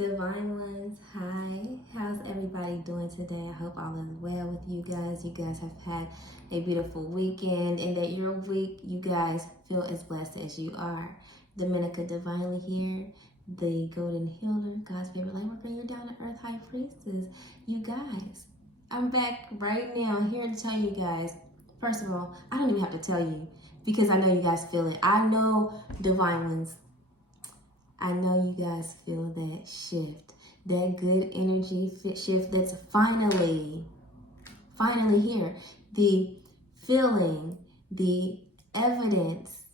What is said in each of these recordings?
Divine ones, hi. How's everybody doing today? I hope all is well with you guys. You guys have had a beautiful weekend and that your week, you guys feel as blessed as you are. Dominica Divinely here, the Golden Healer, God's favorite light worker, your down to earth high priestess. You guys, I'm back right now here to tell you guys. First of all, I don't even have to tell you because I know you guys feel it. I know, Divine ones, I know you guys feel that shift, that good energy shift that's finally here. The feeling, the evidence,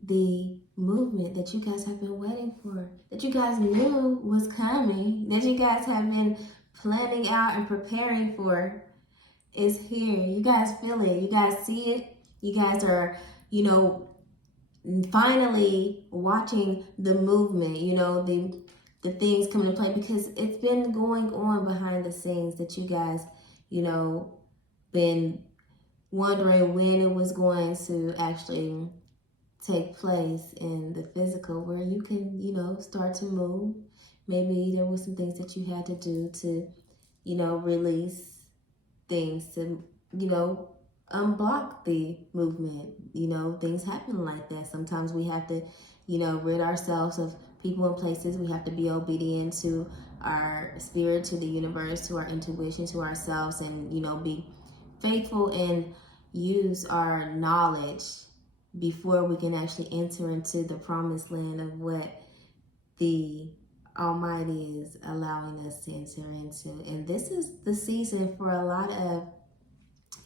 the movement that you guys have been waiting for, that you guys knew was coming, that you guys have been planning out and preparing for is here. You guys feel it. You guys see it. You guys are, finally watching the movement, the things come into play, because it's been going on behind the scenes that you guys, been wondering when it was going to actually take place in the physical, where you can, start to move. Maybe there were some things that you had to do to, release things to, unblock the movement. Things happen like that. Sometimes we have to, rid ourselves of people and places. We have to be obedient to our spirit, to the universe, to our intuition, to ourselves, and, be faithful and use our knowledge before we can actually enter into the promised land of what the Almighty is allowing us to enter into. And this is the season for a lot of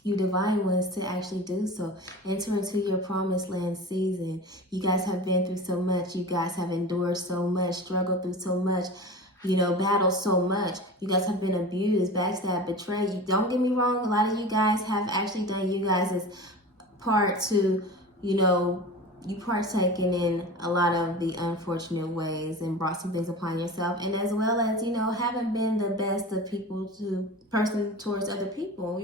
you divine ones to actually do so. Enter into your promised land season. You guys have been through so much. You guys have endured so much, struggled through so much, battled so much. You guys have been abused, backstabbed, betrayed. Don't get me wrong, a lot of you guys have actually done you guys' part to, you partaken in a lot of the unfortunate ways and brought some things upon yourself, and as well as, haven't been the best of person towards other people.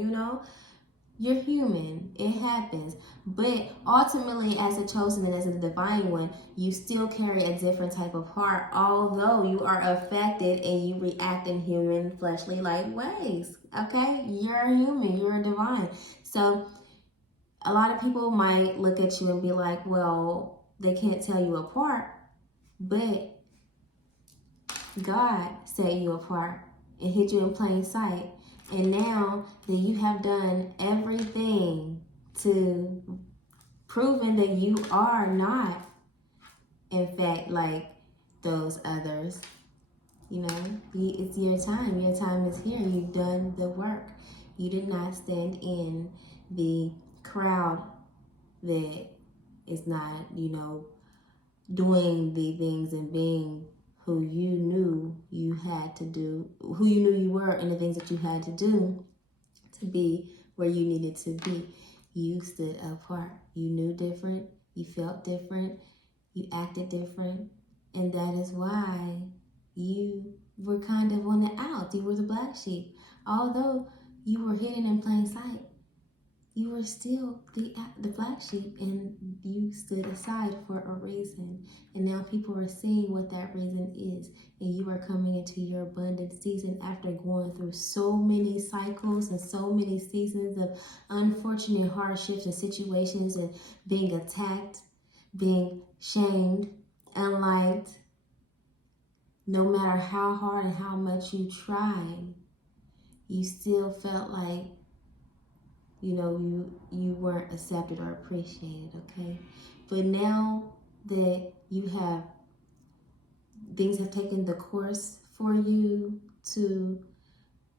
You're human. It happens. But ultimately, as a chosen and as a divine one, you still carry a different type of heart, although you are affected and you react in human, fleshly like ways. Okay? You're a human. You're a divine. So a lot of people might look at you and be like, well, they can't tell you apart. But God set you apart and hid you in plain sight. And now that you have done everything to proven that you are not, in fact, like those others, it's your time. Your time is here. You've done the work. You did not stand in the crowd that is not, doing the things and being who you knew you had to do, who you knew you were, and the things that you had to do to be where you needed to be. You stood apart. You knew different. You felt different. You acted different. And that is why you were kind of on the out. You were the black sheep. Although you were hidden in plain sight, you were still the black sheep, and you stood aside for a reason. And now people are seeing what that reason is. And you are coming into your abundant season after going through so many cycles and so many seasons of unfortunate hardships and situations, and being attacked, being shamed, unliked. No matter how hard and how much you tried, you still felt like you weren't accepted or appreciated, okay? But now that things have taken the course for you to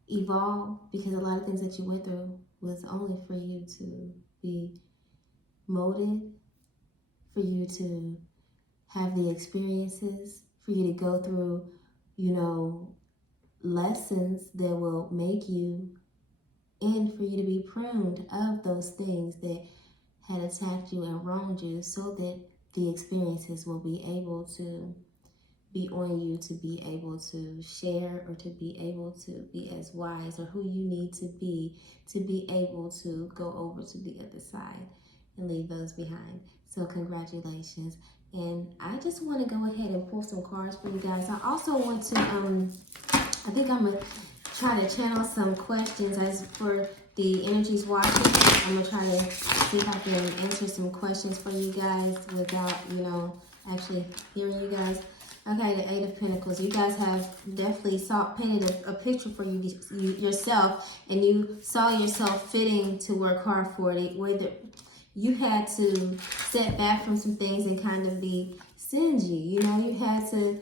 evolve, because a lot of things that you went through was only for you to be molded, for you to have the experiences, for you to go through, lessons that will make you, and for you to be pruned of those things that had attacked you and wronged you, so that the experiences will be able to be on you to be able to share, or to be able to be as wise, or who you need to be able to go over to the other side and leave those behind. So congratulations. And I just want to go ahead and pull some cards for you guys. I also want to, I think I'm going to try to channel some questions as for the energies watching. I'm going to try to see if I can answer some questions for you guys without, actually hearing you guys. Okay, the Eight of Pentacles. You guys have definitely painted a picture for yourself, and you saw yourself fitting to work hard for it. Whether you had to step back from some things and kind of be stingy. You had to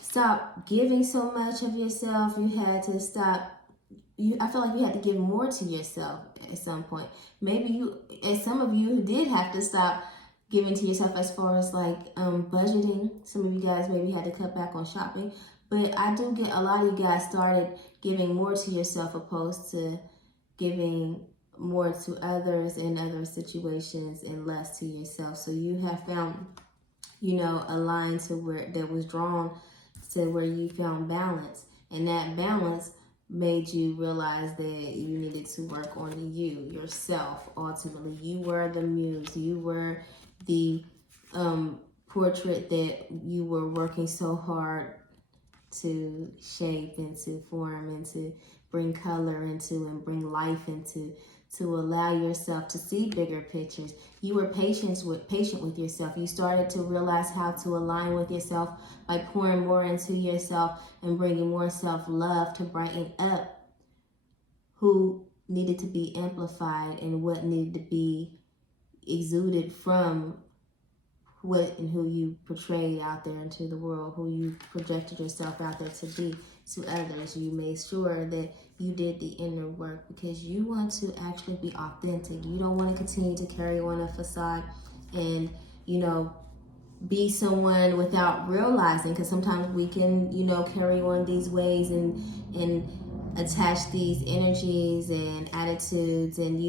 stop giving so much of yourself. You had to stop. I feel like you had to give more to yourself at some point. Maybe some of you did have to stop giving to yourself as far as like budgeting. Some of you guys maybe had to cut back on shopping. But I do get a lot of you guys started giving more to yourself opposed to giving more to others in other situations and less to yourself. So you have found, a line to where that was drawn to where you found balance. And that balance made you realize that you needed to work on yourself. Ultimately, you were the muse. You were the portrait that you were working so hard to shape and to form and to bring color into and bring life into, to allow yourself to see bigger pictures. You were patient with yourself. You started to realize how to align with yourself by pouring more into yourself and bringing more self-love to brighten up who needed to be amplified and what needed to be exuded from what and who you portrayed out there into the world, who you projected yourself out there to be to others. You made sure that you did the inner work because you want to actually be authentic. You don't want to continue to carry on a facade and, be someone without realizing, because sometimes we can, carry on these ways and attach these energies and attitudes and,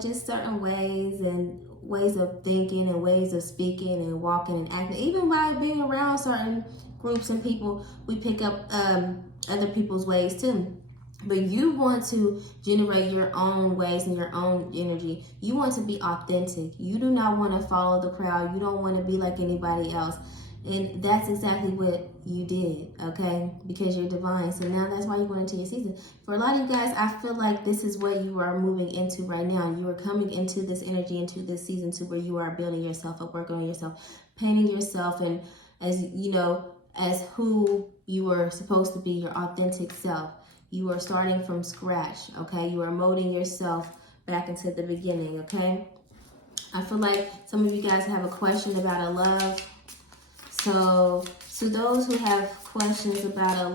just certain ways and ways of thinking and ways of speaking and walking and acting. Even by being around certain groups and people, we pick up other people's ways too. But you want to generate your own ways and your own energy. You want to be authentic. You do not want to follow the crowd. You don't want to be like anybody else. And that's exactly what you did, okay? Because you're divine. So now that's why you're going into your season. For a lot of you guys, I feel like this is what you are moving into right now. You are coming into this energy, into this season to where you are building yourself up, working on yourself, painting yourself, and as who you are supposed to be, your authentic self. You are starting from scratch, okay? You are molding yourself back into the beginning, okay? I feel like some of you guys have a question about a love. So to those who have questions about a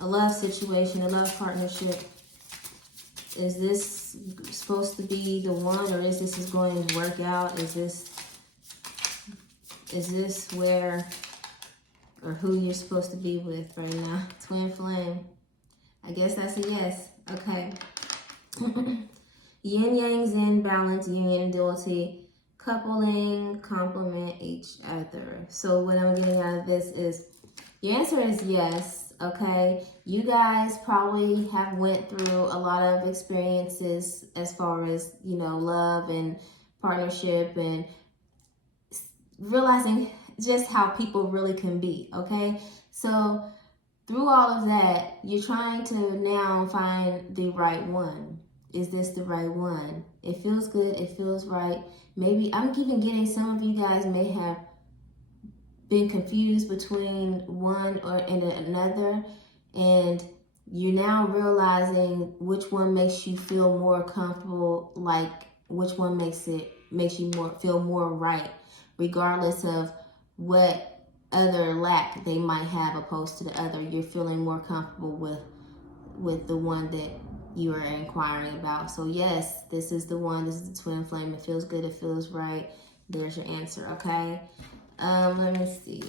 love situation, a love partnership, is this supposed to be the one, or is this going to work out? Is this where or who you're supposed to be with right now? Twin flame. I guess that's a yes. Okay. Yin Yang's in balance, union and duality. Coupling, complement each other. So what I'm getting out of this is, your answer is yes, okay? You guys probably have went through a lot of experiences as far as, love and partnership and realizing just how people really can be, okay? So through all of that, you're trying to now find the right one. Is this the right one? It feels good, it feels right. Maybe I'm even getting some of you guys may have been confused between one and another, and you're now realizing which one makes you feel more comfortable, like which one makes you feel more right, regardless of what other lack they might have opposed to the other. You're feeling more comfortable with the one that you are inquiring about. So yes, this is the one. This is the twin flame. It feels good. It feels right. There's your answer, okay? Let me see.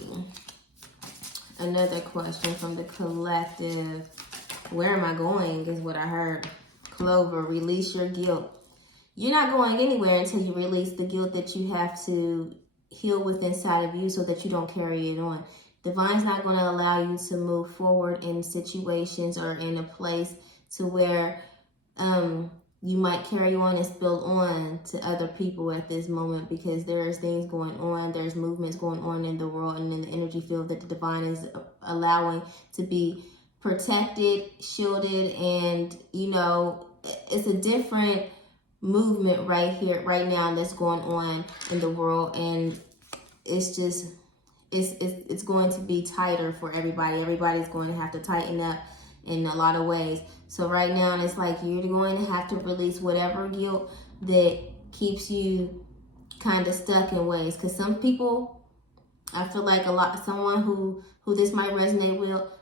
Another question from the collective. Where am I going is what I heard. Clover, release your guilt. You're not going anywhere until you release the guilt that you have to heal with inside of you so that you don't carry it on. Divine's not going to allow you to move forward in situations or in a place to where you might carry on and spill on to other people at this moment, because there's things going on, there's movements going on in the world and in the energy field that the divine is allowing to be protected, shielded, and it's a different movement right here, right now, that's going on in the world, and it's just it's going to be tighter for everybody. Everybody's going to have to tighten up in a lot of ways. So right now, it's like you're going to have to release whatever guilt that keeps you kind of stuck in ways. Because some people, I feel like someone who this might resonate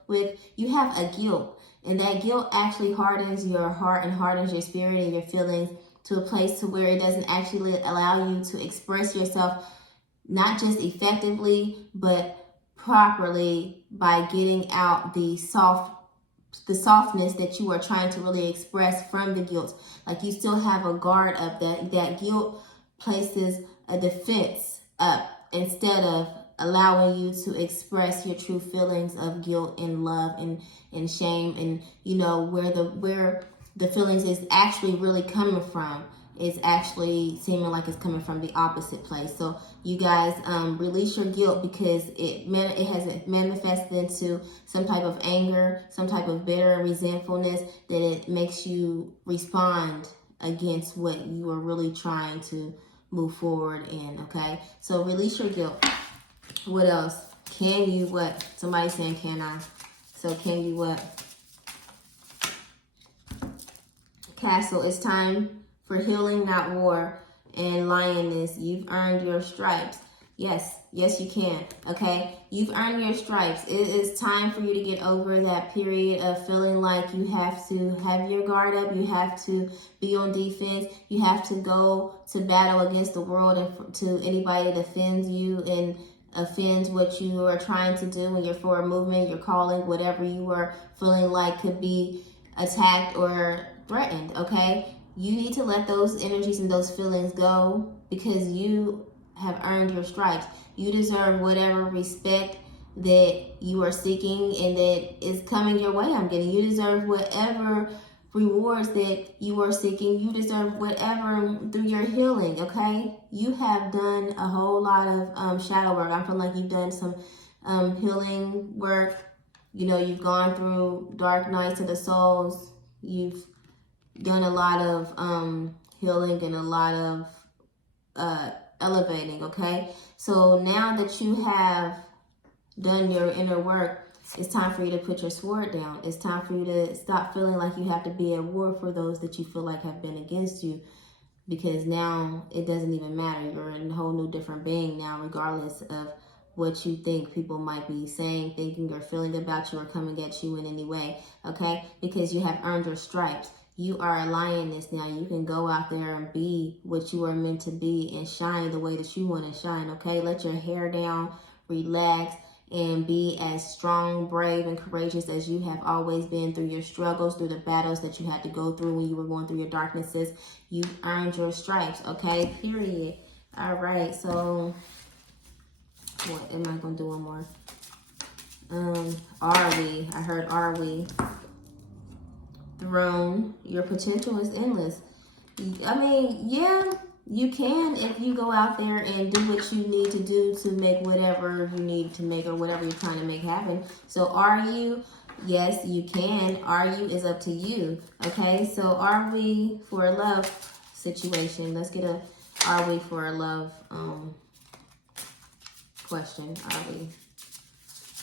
with, you have a guilt, and that guilt actually hardens your heart and hardens your spirit and your feelings to a place to where it doesn't actually allow you to express yourself, not just effectively, but properly, by getting out the softness that you are trying to really express from the guilt. Like, you still have a guard up. That guilt places a defense up instead of allowing you to express your true feelings of guilt and love and shame, and where the feelings is actually really coming from. It's actually seeming like it's coming from the opposite place. So you guys, release your guilt, because it has manifested into some type of anger, some type of bitter resentfulness, that it makes you respond against what you are really trying to move forward in. Okay, so release your guilt. What else? Can you what? Somebody's saying, can I? So can you what? Castle, it's time for healing, not war. And Lioness, you've earned your stripes. Yes, you can. Okay, you've earned your stripes. It is time for you to get over that period of feeling like you have to have your guard up. You have to be on defense. You have to go to battle against the world and to anybody that offends you and offends what you are trying to do, and you're for a movement, your calling, whatever you are feeling like could be attacked or threatened. Okay, you need to let those energies and those feelings go, because you have earned your stripes. You deserve whatever respect that you are seeking and that is coming your way. I'm getting, you deserve whatever rewards that you are seeking. You deserve whatever through your healing. Okay, you have done a whole lot of shadow work. I feel like you've done some healing work. You've gone through dark nights of the souls. You've done a lot of healing and a lot of elevating. Okay, so now that you have done your inner work, it's time for you to put your sword down. It's time for you to stop feeling like you have to be at war for those that you feel like have been against you, because now it doesn't even matter. You're a whole new different being now, regardless of what you think people might be saying, thinking, or feeling about you, or coming at you in any way. Okay, because you have earned your stripes. You are a lioness now. You can go out there and be what you are meant to be and shine the way that you want to shine. Okay, let your hair down, relax, and be as strong, brave, and courageous as you have always been through your struggles, through the battles that you had to go through when you were going through your darknesses. You've earned your stripes. Okay, period. All right, so what am I going to do? One more. Are we? I heard, are we? Throne, your potential is endless. I mean, yeah, you can, if you go out there and do what you need to do to make whatever you need to make, or whatever you're trying to make happen. So are you? Yes, you can. Are you is up to you. Okay, so are we for a love situation? Let's get a are we for a love question. Are we?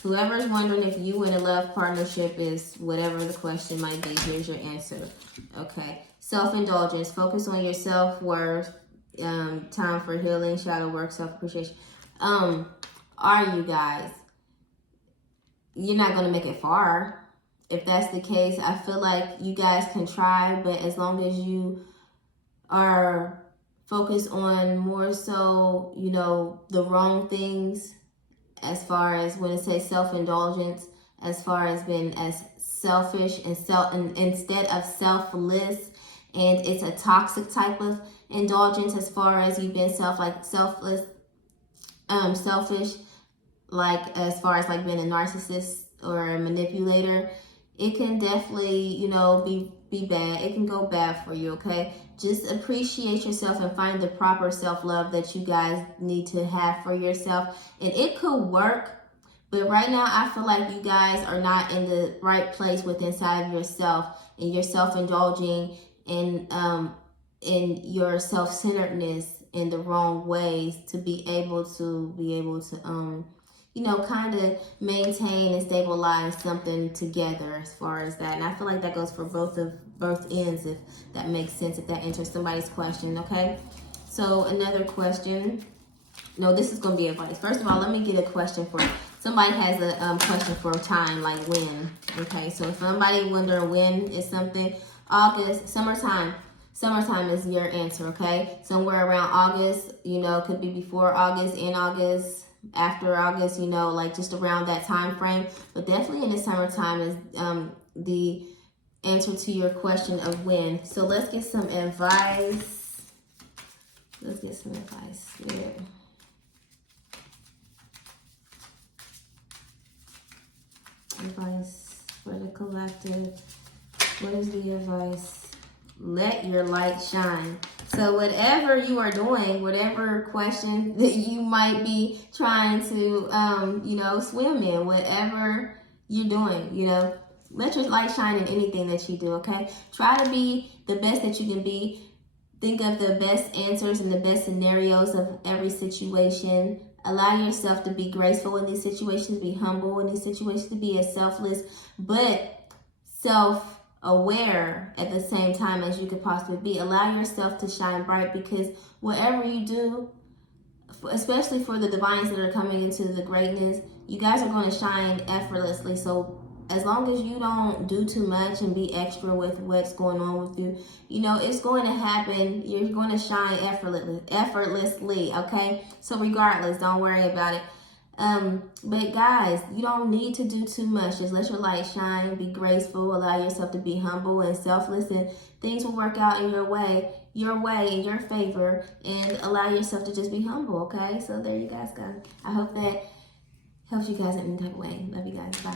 Whoever's wondering if you in a love partnership is whatever the question might be, here's your answer. Okay. Self-indulgence. Focus on your self-worth. Time for healing, shadow work, self-appreciation. Are you guys? You're not going to make it far. If that's the case, I feel like you guys can try, but as long as you are focused on more so, the wrong things, as far as when it says self-indulgence, as far as being as selfish and instead of selfless, and it's a toxic type of indulgence, as far as you've been selfish, like as far as like being a narcissist or a manipulator. it can definitely, you know, be bad. It can go bad for you, okay? Just appreciate yourself and find the proper self-love that you guys need to have for yourself. And it could work, but right now I feel like you guys are not in the right place with inside of yourself, and you're self-indulging in your self-centeredness in the wrong ways to be able to you know, kind of maintain and stabilize something together as far as that. And I feel like that goes for both ends, if that makes sense, if that answers somebody's question, okay? So another question. No, this is going to be advice. First of all, let me get a question for somebody has a question for time, like when. Okay, so if somebody wondering when is something, August, summertime. Summertime is your answer, okay? Somewhere around August, you know, could be before August, in August, after August, you know, like just around that time frame. But definitely in the summertime is the answer to your question of when. So let's get some advice. Let's get some advice. Spirit. Advice for the collective. What is the advice? Let your light shine. So whatever you are doing, whatever question that you might be trying to, you know, swim in, whatever you're doing, you know, let your light shine in anything that you do, okay? Try to be the best that you can be. Think of the best answers and the best scenarios of every situation. Allow yourself to be graceful in these situations, be humble in these situations, to be as selfless, but self-aware at the same time as you could possibly be. Allow yourself to shine bright, because whatever you do, especially for the divines that are coming into the greatness, you guys are going to shine effortlessly. So as long as you don't do too much and be extra with what's going on with you, you know, it's going to happen. You're going to shine effortlessly, okay? So regardless, don't worry about it. But guys, you don't need to do too much. Just let your light shine, be graceful, allow yourself to be humble and selfless, and things will work out in your way, in your favor, and allow yourself to just be humble, okay? So there you guys go. I hope that helps you guys in any type of way. Love you guys. Bye.